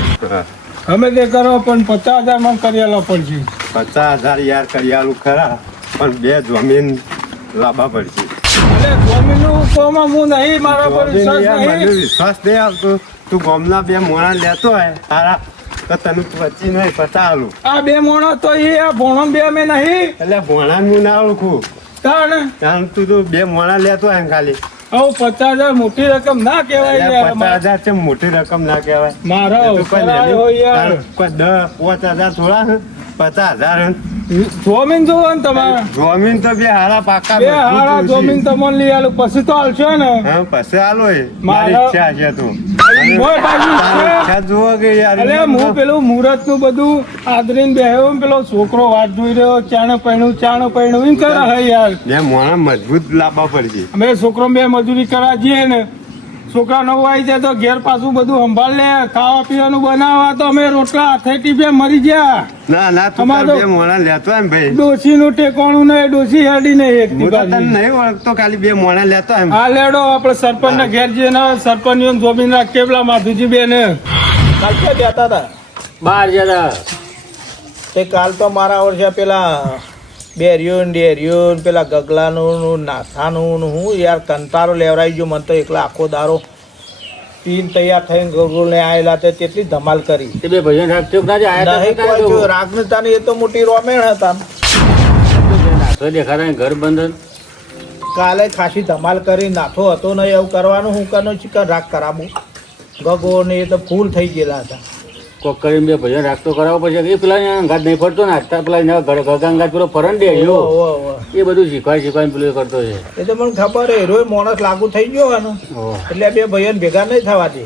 માતુજી અમે તે કરો પણ 50,000 માં કરી આલો પડશે. 50,000 યાર કરી આલું ખરા, પણ 2 જમીન લાવવા પડશે. અરે જમીનનું કોમાં હું નહીં, મારા પર વિશ્વાસ નહીં. વિશ્વાસ નહીં આવતો. તું ગામના 2 મોણા લેતો હોય તારા તો તને વચ્ચે નહીં 50 આ 2 મોણો તો એ ભોણો 2 અમે નહીં એટલે ભોણાનું ના ઓળખું. કારણ તું તો 2 મોણા લેતો હોય ને ખાલી. હવે 50,000 મોટી રકમ ના કહેવાય. 50,000 છે મોટી રકમ ના કહેવાય. મારા કોઈ 10-5,000 થોડા 50,000 જમીન જોવો ને તમારે. જમીન તો 2 હારા પાકા 2 હારા જમીન તમને લઈ આલું પછી તો હાલશો ને. હા પછી હાલો મારી ઈચ્છા છે તું જુઓ કે યાર. અરે હું પેલું મુહૂર્ત નું બધું આદરીને બેહ્યો, પેલો છોકરો વાટ જોઈ રહ્યો, ચાણ પૈણું એમ કરે હે યાર. 2 મોણા મજબૂત લાવવા પડશે. અમે છોકરો 2 મજૂરી કરવા જઈએ ને, છોકરા નવું આવી જાય તો ઘેર પાછું બધું સંભાળ લે, ખાવા પીવાનું બનાવવા તો અમે રોટલા હાથે ટીપે મરી ગયા. ના તું 2 મોણા લેતો એમ ભાઈ. ડોસી નું ટેકોણું નહીં, ડોસી હેડી નહીં એક નહીં ઓળખતો, ખાલી 2 મોણા લેતો એમ. હા લેડો આપડે સરપંચ ના ઘેર જઈએ ને, સરપંચ જોબીન રાખે પેલા માધુજી બેન કાલ ક્યાં જતા હતા? બહાર જતા. તે કાલ તો મારા વર્ષે પેલા બેરિયું ડેરિયું પેલા ગગલાનું નાથાનું હું યાર કંટારો લેવરાઈ ગયો મને તો. એકલા આખો દારો પીન તૈયાર થઈને ગગલુને આવેલા તે કેટલી ધમાલ કરી. તે 2 ભજન રાખજો ના જે આયા રાગનતાની એ તો મોટી રોમેણ હતા. નાથો દેખાતા ઘર બંધન કાલે ખાસી ધમાલ કરી. નાથો હતો નહીં એવું કરવાનું. હું કરનો ચિકન રાગ કરાવું. ગગો ને એ તો ફૂલ થઈ ગયેલા હતા. કોક કરીને 2 ભજન રાખતો કરાવો પછી એ પેલા અંગાત નહીં ફરતો ને આજતા પેલા ગગા પેલો ફરણ દે એ બધું શીખવાય પેલું કરતો છે. એ તો મને ખબર હે રોજ માણસ લાગુ થઈ ગયો હોય ને એટલે 2 ભાઈઓને ભેગા નહીં થવા દે.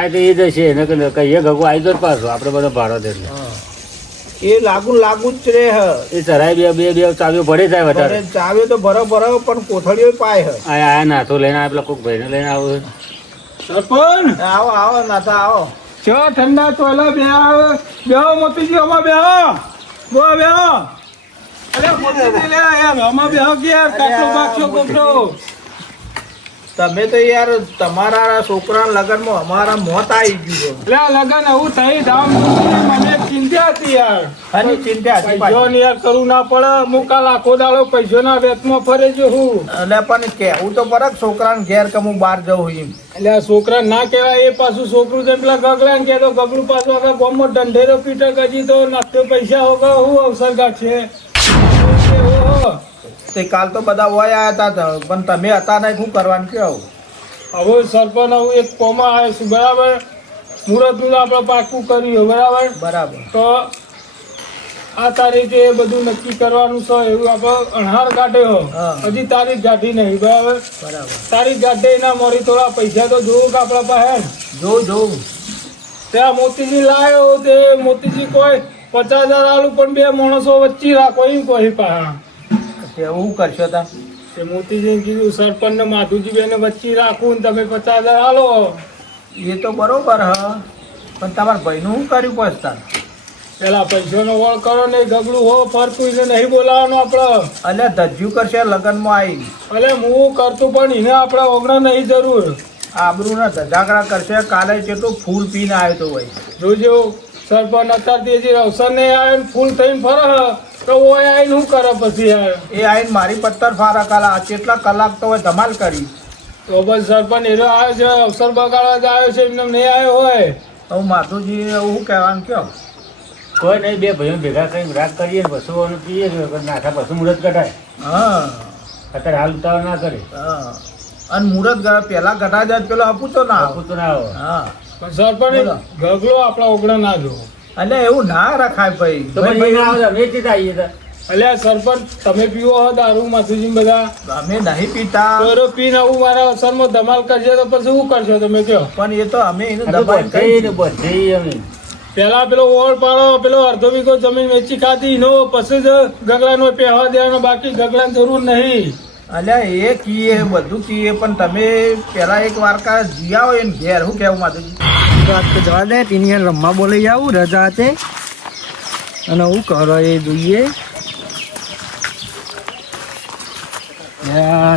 આ તો એ જ છે એને કહીએ ગગો આવી તો પાછો આપણે બધો ભારત એટલે એ લાગુ જ રે હ. એ ચરાય 2 ચાવીઓ ભરે જાય વધારે. ચાવીઓ તો ભરો પણ કોથળીઓ પાય હ. આ નાથો લઈને આવે પેલા કોઈક ભાઈને લઈને આવો. સરપંચ આવો નાથા આવો. ચો ઠંડા ચોલા બેહો મોતીજી આમાં બેહો અરે મોતીજી લે યાર આમાં બેહો કે યાર કાટલો બાક્ષો કોકરો. તમે તો યાર તમારા છોકરાના લગનમાં અમારા મોત આવી ગયું. એટલે લગન આવું થઈ ધામ મને ચિંતા હતી યાર. આની ચિંતા હતી જો ને યાર કરવું ના પડે. હું કાલ આખો દાડો પૈસાના વેતમાં ફરે જો હું. એટલે પણ કેવું તો પડે છોકરાને ઘેર કે હું બહાર જઉં એમ. એટલે આ છોકરા ના કહેવાય. એ પાછું છોકરું છે પેલા ગગલા ને કહેતો ગગલું પાછું આગળ ગામમાં ઢંઢેરો પીટક હજી તો નાખતો પૈસા હોગા હું અવસર કાઢશે. તે કાલ તો બધા વય આવ્યા હતા પણ તમે હતા નહીં. શું કરવાનું કેવું? હવે સરપંચ આવું એક કોમાં આવે છે બરાબર. મુહૂર્તનું આપણે પાકું કર્યું બરાબર. તો આ તારીખે એ બધું નક્કી કરવાનું છે એવું આપણે અણહાર કાઢ્યો. હજી તારીખ ગાંઠી નહીં બરાબર. તારીખ ગાંઠે ના મોરી થોડા પૈસા તો જોવું કે આપણા પાસે જોઉં ત્યાં મોતીજી લાવ્યો તે મોતીજી કોઈ 50,000 આલું પણ 2 માણસો વચ્ચે રાખો એમ કોઈ પાસે. એવું કરશો તા? તે મોતીજી કીધું સરપંચ ને માધુજી બેન વચ્ચે રાખું ને તમે 50,000 આલો. એ તો બરોબર હ પણ તમારા ભાઈનું શું કર્યું પછતા? પેલા પૈસાનો વળ કરો ને ગગડું હો ફરતું એને નહીં બોલાવવાનું આપડે. અને ધજ્જુ કરશે લગ્નમાં આવી. અરે હું કરતું પણ એને આપડે ઓગણા નહીં જરૂર. આબરૂ ના ધજાગરા કરશે. કાલે કેટલું ફૂલ પીને આવ્યો તો ભાઈ. જોજો સરપંચ અત્યારથી હજી અવસર નહીં આવે ને ફૂલ થઈને ફરે તો ઓય આવીને શું કરે પછી યાર. એ આવીને મારી 15 ફારા કાલા કેટલા કલાક તો હોય ધમાલ કરી. તો બસ સરપંચ એનો આવ્યો છે અવસર બગાડવા જ આવ્યો છે એમને નહીં આવ્યો હોય. હવે માધુજી એવું કહેવાનું કયો? કોઈ નહીં 2 ભાઈઓ ભેગા કરીને રાગ કરીએ ને પશુઓને પીએ નાખા પશુ મુહૂર્ત કઢાય. અત્યારે હાલ ઉતાવળ ના કરે. અને મુહૂર્ત પેલા કઢા જાય પેલો અપૂતો ના આવે. પણ સરપંચ ગગલો આપણા ઓગણા ના જો. એટલે એવું ના રખાય ભાઈ. અલ્યા સરપંચ તમે પીવો હો દારૂ માથુજી બધા? અમે નહીં પીતા. પીને આવું મારા અસરમાં ધમાલ કરશે તો પછી શું કરશો તમે કહો? પણ એ તો અમે એને દબાઈ કરી. પેલા પેલો ઓળ પાડો, પેલો અડધો વીઘો જમીન વેચી ખાધી નો પછી જ ગગડા નો પહેવા દેવાનો. બાકી ગગડા જરૂર નહીં. અલ્યા એ કીએ બધું કીએ પણ તમે પેલા એક વારકા જીયાઓ એને ઘેર. શું કેવું માધુજી? વાત તો જવા દે. ટીનિયન રમવા બોલી જાવું રજા હતી અને હું કરો એ જોઈએ.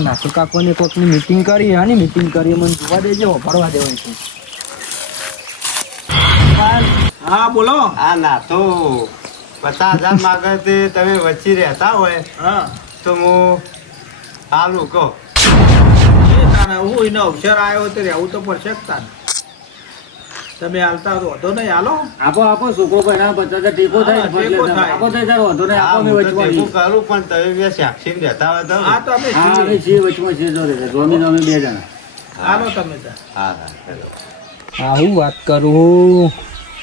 નાસુ કાકોની કોકની મીટિંગ કરી. હાની મીટિંગ કરી મને જોવા દેજો, ભરવા દેવાનું છે. હા બોલો. આ નાતો 50,000 માગે તે તમે વચ્ચે રહેતા હોય હા તો હું હાલું કહો. એ તાને હું એનો અવસર આવ્યો તો રહેવું તો પડશે જ તાને. તમે હાલતા તો વધો નહીં હાલો. આપો છોકરો ભાઈ ના 50,000 ટેકો થાય હા, ટેકો થાય. આપો થાય ત્યારે વાંધો નહીં. હા, આપો મેં હું તો વચમાં ભેગું છીએ. કરું પણ તમે બે સાક્ષી રહેતા હોય તો હા તો અમે હા અમે છીએ. છીએ વચમાં છીએ જો રે જોમીન અમે 2 જણા. હાલો તમે તાર. હા ચલો. હા હું વાત કરું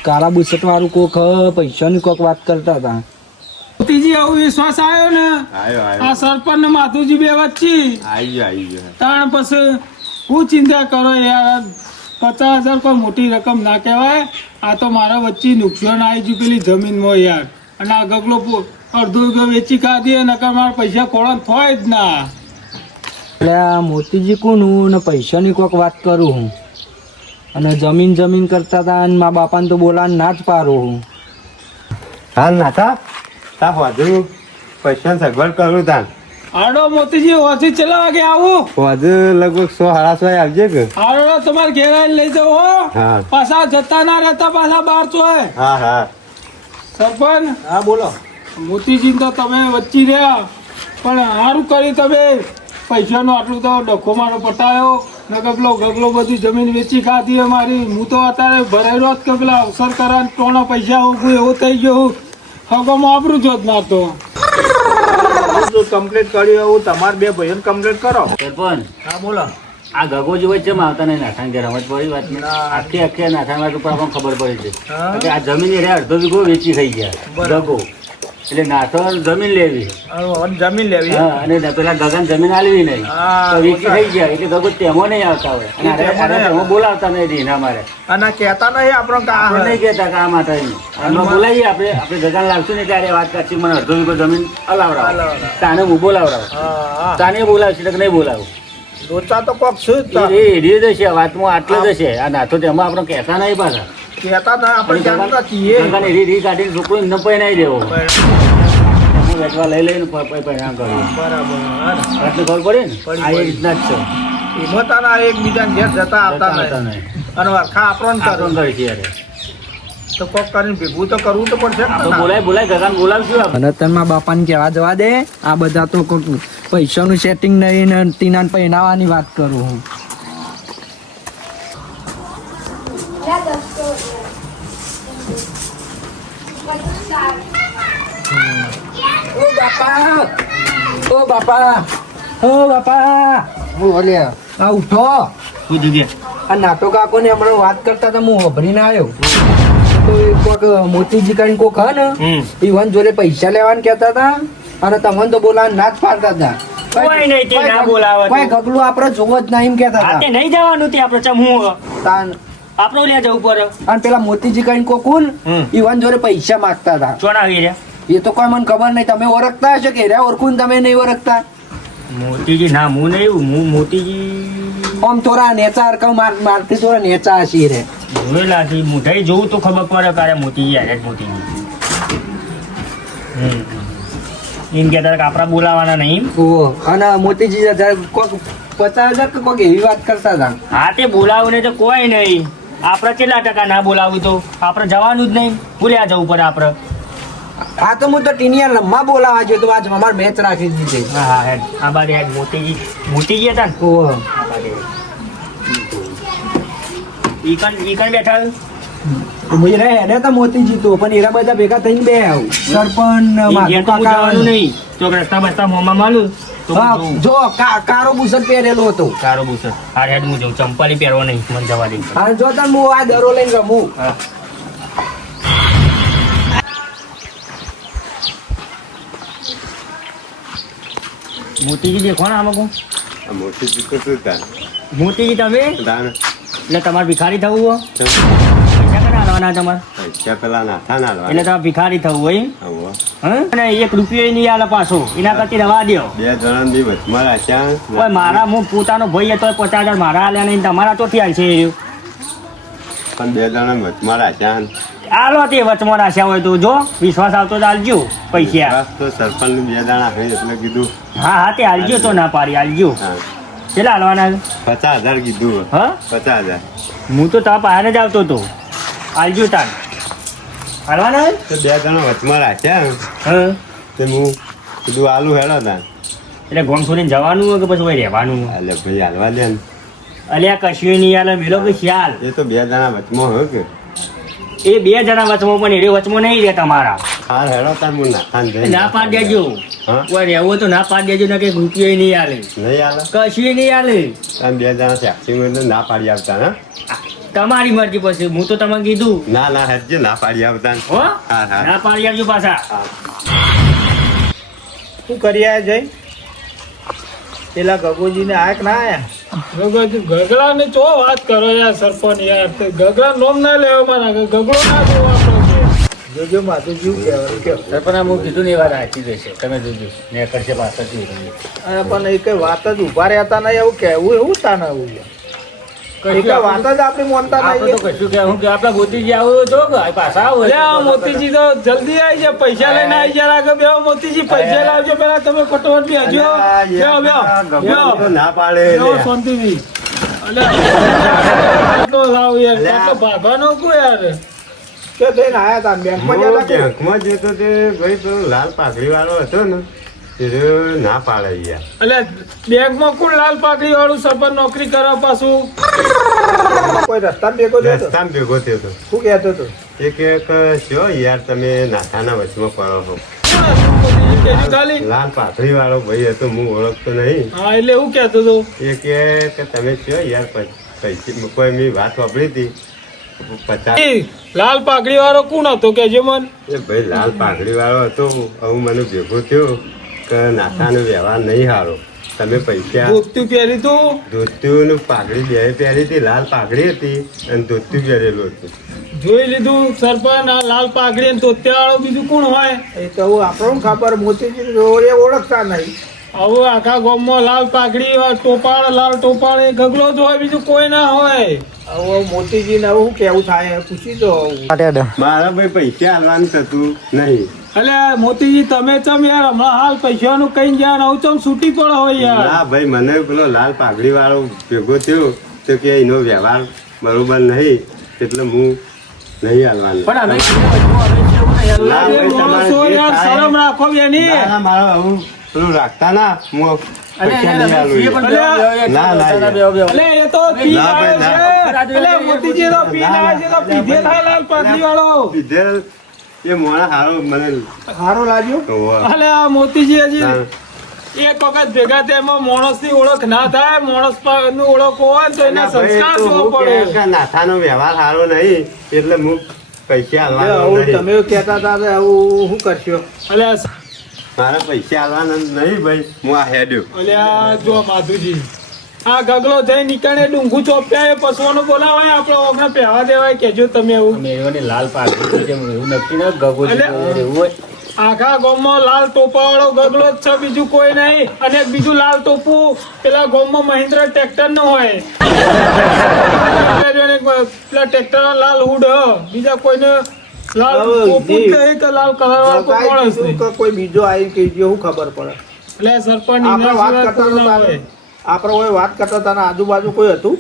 કાળા બુસટ વાળું કોક પૈસાની કોક વાત કરતા હતા. મોતીજી આવું વિશ્વાસ આવ્યો ને આવ્યો આ સરપંચ ને માધુજી બે વચ્ચે આવી ગયો. તાણ પછી હું ચિંતા કરો યાર 50,000 કોઈ મોટી રકમ ના કહેવાય. આ તો મારા વચ્ચે નુકસાન આવી ગયું પેલી જમીનમાં યાર. અને આ ગગલો અડધો વીઘો વેચી ખાધી નકર મારા પૈસા કોળા થાય જ ના. એટલે આ મોતીજી કોનું ને પૈસાની કોક વાત કરું હું અને જમીન કરતા હતા અને મા બાપાને તો બોલાને ના જ પાડું હું. હાલ નાતા તા વધુ પૈસા સગવડ કરું તાન હાડો મોતીજી ઓછી ચલા વાગે આવું. વધુ લગભગ 100-150 આવજે કે. હાડો તમારે ઘેર આવીને લઈ જાઓ હો. હા પાછા જતા ના રહેતા પાછા બહાર ચોય. હા સરપંચ હા બોલો. મોતીજી તો તમે વચ્ચે રહ્યા પણ સારું કરી તમે પૈસાનો આટલું તો ડખો મારો પટાયો ને ગગલો બધી જમીન વેચી ખાધી અમારી. હું તો અત્યારે ભરાયેલો જ કે પેલા અવસર કરા ટોના પૈસા હોગું એવું થઈ ગયું. હગોમાં આબરું જ મારતો. કમ્પ્લીટ કર્યું એવું તમારે બે ભાઈઓને કમ્પ્લીટ કરો. સરપંચ હા બોલો. આ ગગોજી વચ્ચે આવતા નહીં નાથાને ઘેર સમજ પડી વાત આખી નાથાના ઉપર આપણને ખબર પડી છે હા. કે આ જમીન એ અડધો વીઘો વેચી થઈ ગયા ગગો એટલે નાથો જમીન લેવી. હવે જમીન લેવી. હા અને પેલા ગગન જમીન આલવી નહીં હા, તો વેચી થઈ ગયા એટલે ગગો તેમાં નહીં આવતા હોય અને તેમાં નહીં તેમાં બોલાવતા નહીં રીના મારે અને કહેતા નહીં આપણો કે આ આપણે નહીં કહેતા કે આ માતા એમાં બોલાવીએ આપણે ગગન લાવશું ને ત્યારે વાત કરશું મને અડધો વીઘો જમીન અલાવડાવો અલાવડાવો. તાને હું બોલાવડાવો હા તાને બોલાવશે એટલે નહીં બોલાવું લોચા તો કોક શું જ તા. એ રીત હશે વાતમાં આટલું જ હશે આ નાથો તેમાં આપણે કહેતા નહીં પાછા કહેતા નહીં આપણે જાણતા છીએ. ગગન રી કાઢીને છોકરો ન પૈણાઈ દેવો હું વેચવા લઈ લઈને પૈણા કર્યું બરાબર હા ને. આટલી ખબર પડે ને પડી, આ એ પડી. રીતના જ છે એમાં તારા એકબીજાને ઘેર જતા આવતા આવતા નહીં. નહીં. અને વરખા આપણને આપણને કરે કરી છે યારે. તો કોક કરીને ભેગું તો કરવું તો પડશે જ તો ને. બોલાય ગગન બોલાવશું આપણે. અને તમે મા બાપાને કહેવા જવા દે આ બધા તો કોક પૈસાનું સેટિંગ નહીં ને ટીનાને પહેરાવાની વાત કરું હું. ઓ બાપા ઓ બાપા ઓ બાપા આ ઉઠો. શું જગ્યા આ નાટો કાકોને હમણાં વાત કરતા હતા હું હોભરીને આવ્યો તો એ કોક મોતીજી કરીને કોક હે ને ઈવન જોડે પૈસા લેવાનું કહેતા હતા અને તમને તો બોલાવા ના જ પાડતા હતા. કોઈ નહીં તે ના બોલાવે તો. કોઈ ગગલું આપણે જોવો જ નહીં એમ કહેતા હા તે હતા. નહીં જવાનું તે આપણે ચમું તાન આપણે લે જવું પડે અને પેલા મોતીજી કરીને કોકુન ઈવન જોડે પૈસા માંગતા હતા. ચોણાવી રહ્યા એ તો કોઈ મને ખબર નહીં તમે ઓળખતા હશો કે રે ઓળખું તમે નહીં ઓળખતા. મોતીજી ના હું નહીં હું મોતીજી આમ થોડા નેચા હરકમ મારથી થોડા નેચા હશી રે. જોયેલા છે મોઢાઈ જોવું તો ખબર પડે કારે મોતીજી આયા જ મોતીજી એમ કહેતા હતા કે આપણા બોલાવાના નહીં ઓહો. અને મોતીજી કોક 50,000 કે કોક એવી વાત કરતા હતા. હા તે બોલાવું ને તો કોઈ નહીં આપણે કેટલા ટકા ના બોલાવું તો આપણે જવાનું જ નહીં ભૂલ્યા જવું પડે આપણે આ તો હું તો ટીનિયા રમવા બોલાવા ગયો તો આજ અમારે મેચ રાખી દીધી. હા હા હેડ આ બાજુ હેડ મોતીજી હતા ને ઓહો. આ બાજુ ઈ કણ બેઠા મુજે રે હેડે તો મોતીજી તો પણ એરા બધા ભેગા થઈને બે આવું સરપંચ ઈ માધુ ઘેર તો હું કાકા. જવાનું નહીં તો રસ્તા બસ્તા મોંમાં માલું તો હું હા, જોઉં. જો કારો બુસટ પહેરેલો હતો. કારો બુસર હાર હેડ હું જઉં ચંપલી પહેરવો નહીં મને જવા દે અને જો તને હું આ દરો લઈને રમું. હા મોતીજી દેખો ને આમાં કહું આ મોટી દીકરો શું તાન મોતીજી તમે તાન એટલે તમારે ભિખારી થવું હોય ચમ પૈસા કના આલવાના તમારે પૈસા પેલા નાથા ના એટલે તમારે ભિખારી થવું હોય એમ? આવો હં? અને 1 રૂપિયો નહીં આલે પાછો એના કરતી રવા દ્યો બે જણા બી વચમાં રાખ્યા ઓય મારા હું પોતાનો ભાઈ હતો 50,000 મારા આલ્યા નહીં તમારા ચોથી આલ છે એ? પણ બે જણા વચમાં રાખ્યા આલો તે વચમાં રાખ્યા હોય તો જો વિશ્વાસ આવતો તો આલજો પૈસા બસ તો સરપંચ બે જણા હોય એટલે કીધું હા હા તે આલજો તો ના પાડી આલજો હા કેટલા આલવાના 50,000 કીધું હા 50,000 હું તો તારા પાસે જ આવતો હતો આલજો તાર હાલવાના તો 2 જણા વચમાં રાખ્યા હા તે હું કીધું આલુ હેડો તા એટલે ગોમ છોડીને જવાનું હોય કે પછી હોય રહેવાનું એટલે ભાઈ હાલવા દે ને અલ્યા કશું નહીં હાલે મેલો કે ખ્યાલ એ તો 2 જણા વચમાં હોય કે એ 2 જણા વચમાં પણ એ વચમાં નહીં રહે તમારા હાર હેડો તાર હું નાખાન જઈ ના પાડ દેજો હા કોઈ રહેવું હોય તો ના પાડ દેજો ને કે રૂપિયો નહીં હાલે નહીં હાલે કશું નહીં હાલે તમે 2 જણા ટેક્સીમાં તો ના પાડી આવતા હા તમારી મરજી પછી હું તો તમને કીધું ના ના હેડજે ના પાડી આવતા હો હા હા ના પાડી આવજો પાછા શું કરી આયા જઈ પેલા ગગોજીને આયા કે ના આયા ગગલા ને ચો વાત કરો યાર સરપંચ યાર તે ગગલા નોમ ના લેવો મારા ગગલો ના જોવો આપણો જોજો માથું જીવ કહેવાનું સરપંચ હું કીધું ને એ વાત સાચી રહેશે તમે જોજો ને કરશે પાછળથી અને પણ એ કઈ વાત જ ઉભા રહેતા નહીં એવું કહેવું એવું તાને એવું એ કઈ વાત જ આપણી માનતા આપણે તો નહીં કશું કે હું કે આપડા મોતીજી આવું તો કે પાછા આવો લે આ મોતીજી તો જલ્દી આવી જાય પૈસા લઈને આવી જાય આગળ બેહો મોતીજી પૈસા લાવજો પેલા તમે ફટોફટ બેહજો બેહો બેહો બેહો ના પાડે બેહો લે. શાંતિથી અલે આટલો લાવ યાર આટલો ભાગવાનો કો યાર કે થઈને આયા તા બેંકમાં હું જતા કે બેંકમાં જતો તે ભાઈ પેલો લાલ પાઘડી વાળો હતો ને તે રહ્યો ના પાડે યાર અલે બેંકમાં કોણ લાલ પાઘડી વાળું સરપંચ નોકરી કરવા પાછું કોઈ રસ્તા ભેગો થયો હતો? રસ્તામાં ભેગો થયો હતો શું કહેતો હતો એક જો યાર તમે નાથાના વચમાં પડો છો કેજુ ખાલી લાલ પાઘડી વાળો ભાઈ હતો હું ઓળખતો નહીં હા એટલે એવું કહેતો હતો એ કે તમે કયો યાર પૈસી કોઈ મેં વાત વાપરી હતી 50 એ લાલ પાઘડી વાળો કોણ હતો કેજો મન એ ભાઈ લાલ પાઘડી વાળો હતો હું મને ભેગો થયો કે નાથાનો વ્યવહાર નહીં સારો તમે પૈસા ધોતું પહેરી તું ધોતીઓનું પાઘડી બે પહેરી હતી લાલ પાઘડી હતી અને ધોતી પહેરેલું હતું જોઈ લીધું સરપંચ આ લાલ પાઘડી અને ધોતિયા વાળો બીજું કોણ હોય એ તો હું આપણને ખબર મોતીજી જોડે ઓળખતા નહીં હવે આખા ગામમાં લાલ પાઘડી ટોપાળ લાલ ટોપાળ એ ગગલો જ હોય બીજું કોઈ ના હોય હવે મોતીજીને હવે શું કેવું થાય પૂછી દો મારા ભાઈ પૈસા હાલવાનું થતું નહીં એટલે મોતીજી તમે ચમ યાર હમણાં હાલ પૈસાનું કઈ ગયા આવું ચમ છૂટી પડો હોય યાર ના ભાઈ મને પેલો લાલ પાઘડી વાળો ભેગો થયો તો કે એનો વ્યવહાર બરોબર નહીં એટલે હું નહીં હાલવાનું પણ અમે કેવું ના એ ભાઈ, માણસો તમારે જે યાર થાય- શરમ રાખો બેની ના, ના, મારે હું પેલું રાખતા ના હું પૈસા નહીં હાલું એટલે એ તો પી ના ભાઈ, આવ્યો છે એટલે મોતીજી તો પી ના, આવ્યો છે તો પીધેલા લાલ પાઘડી વાળો પીધેલ એ મોણા હારો મને સારો લાગ્યો હોવે. એટલે આ મોતીજી હજી ના. એક વખત ભેગા થાય એમાં માણસની ઓળખ ના થાય માણસ નું ઓળખ હોય ને તો એના ના ભાઈ, સંસ્કાર તો જોવો હું કહે પડે કે નાથાનો વ્યવહાર સારો નહીં એટલે હું પૈસા હાલવાનો આવું નહીં તમે કહેતા હતા તો આવું શું કરશો એટલે મારા પૈસા હાલવાના નહીં ભાઈ હું આ હેડ્યો અલ્યા જો માધુજી આ ગગલો થઈ નીકળે ડુંગુ ચોપ્યા એ પશુઓને બોલાવાય આપણે ઓગણે પહેવા દેવાય કેજો તમે એવું મેળવાની લાલ પાઘડી છે, એવું નક્કી ના ગગો છે, અલ્યા. એવું હોય આખા ગામમાં લાલ ટોપા વાળો ગગલો જ છે બીજું કોઈ નહીં અને એક બીજું લાલ ટોપું પેલા ગામમાં મહિન્દ્રા ટ્રેક્ટર નો હોય પેલા ટ્રેક્ટર લાલ હુડ બીજા કોઈને લાલ ટોપું જ નહીં કે લાલ કલર વાળો કોઈ માણસ નહીં. કોઈ બીજો આવી કે શું ખબર પડે એટલે સરપંચ આપણે એના વાત સિવાય કોઈ કરતા ના હતા હોય. આપણે કોઈ વાત કરતા હતા ને આજુબાજુ કોઈ હતું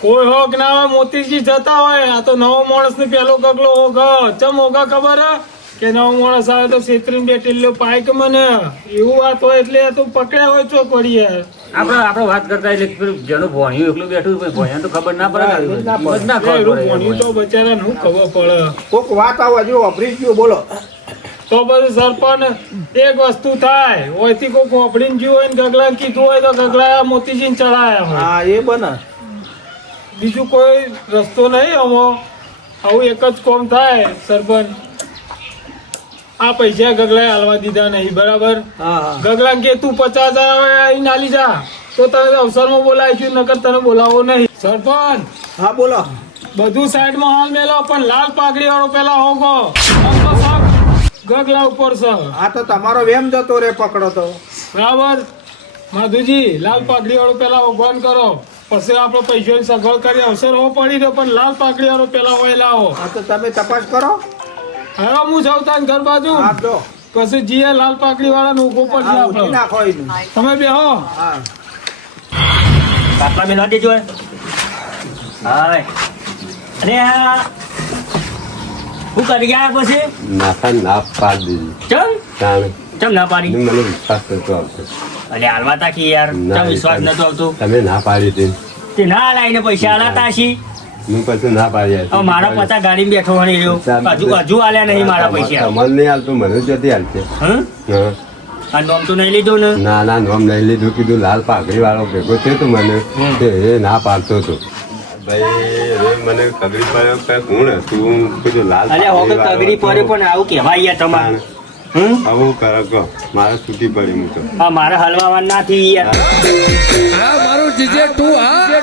કોઈ હોક ના હોય મોતીજી જતા હોય આ તો નવો માણસ ને પેલો ગગલો હોગા ચમ હોગા ખબર હે? કે નવો માણસ આવે તો છેતરીને બેઠેલો પાય કે મને એવું વાત હોય એટલે આ તો પકડ્યા હોય ચોક વળી આપણે વાત કરતા એટલે પેલું જેનું ભણ્યું એકલું બેઠું કોઈ ભણ્યા તો ખબર ના પડે ને. ના પડે. હિંમત ના ખબર પડે ભણ્યું તો બચારા શું ખબર પડે કોઈક વાત આવો હજુ વાપરી ગયો બોલો તો પછી સરપંચ એક વસ્તુ થાય ઓયથી કોઈ કોપડીને જ્યું હોય ને ગગલા કીધું હોય તો ગગલા મોતીજીને ચડાયા હોય હા એ બને બીજું કોઈ રસ્તો નહીં આવો આવું એક જ કોમ થાય સરપંચ આ પૈસા ગગલાએ હાલવા દીધા નહીં બરાબર હા હા ગગલા કે તું 50,000 આવે અહીં નાલી જા તો તને અવસરમાં બોલાવીશું નકર તને બોલાવો નહીં સરપંચ હા બોલો બધું સાઈડમાં હાલ મેલો પણ લાલ પાઘડી વાળો પેલા હોગો ગગલા ઉપર છે આ તો તમારો વેમ જતો રે પકડો તો બરાબર માધુજી લાલ પાઘડી વાળો પેલા ભગવાન કરો પછી આપણે પૈસાની સગવડ કરી અવસર હો પડી દો પણ લાલ પાઘડી વાળો પેલા હોય લાવો હા તો તમે તપાસ કરો હવે હું જાઉં તાન ઘર બાજુ હા તો પછી જીએ લાલ પાઘડી વાળા નું ઉપર છે હા ઉઠી આપણે નાખો એનું તમે બેહો હા બાટલા મેળવા દેજો હે. હાય. અને આ હું કરી ગયા પછી નાથા ના પાડી દીધી ચમ તાણે ચમ ના પાડી મને વિશ્વાસ નતો આવતો. અલે હાલવા તા કે યાર ના, ચમ વિશ્વાસ એ નતો આવતો તમે ના પાડી હતી તે ના લાઈને પૈસા આલાતા છી હું પછી ના પાડી હવે મારા પતા ગાડી બેઠો હોની રહ્યો હજુ આલ્યા નહીં મારા પૈસા તમારે નહીં હાલતું મને જતી હાલશે હં હા. આ નોમ તો નહીં લીધું ને ના ના નોમ નહીં લીધું કીધું લાલ પાઘડી વાળો ભેગો થયો તો મને તે એ ના પાડતો હતો ભાઈ હવે મને તગડી પડ્યો કે કોણ હતું કીધું લાલ અલે હવે તગડી પડે પણ આવું કહેવાય યાર તમારે આવું કરો કહો મારે છૂટી પડી હું તો આ મારા હલવાવાન ના થઈ યાર મારું જીજે તું હા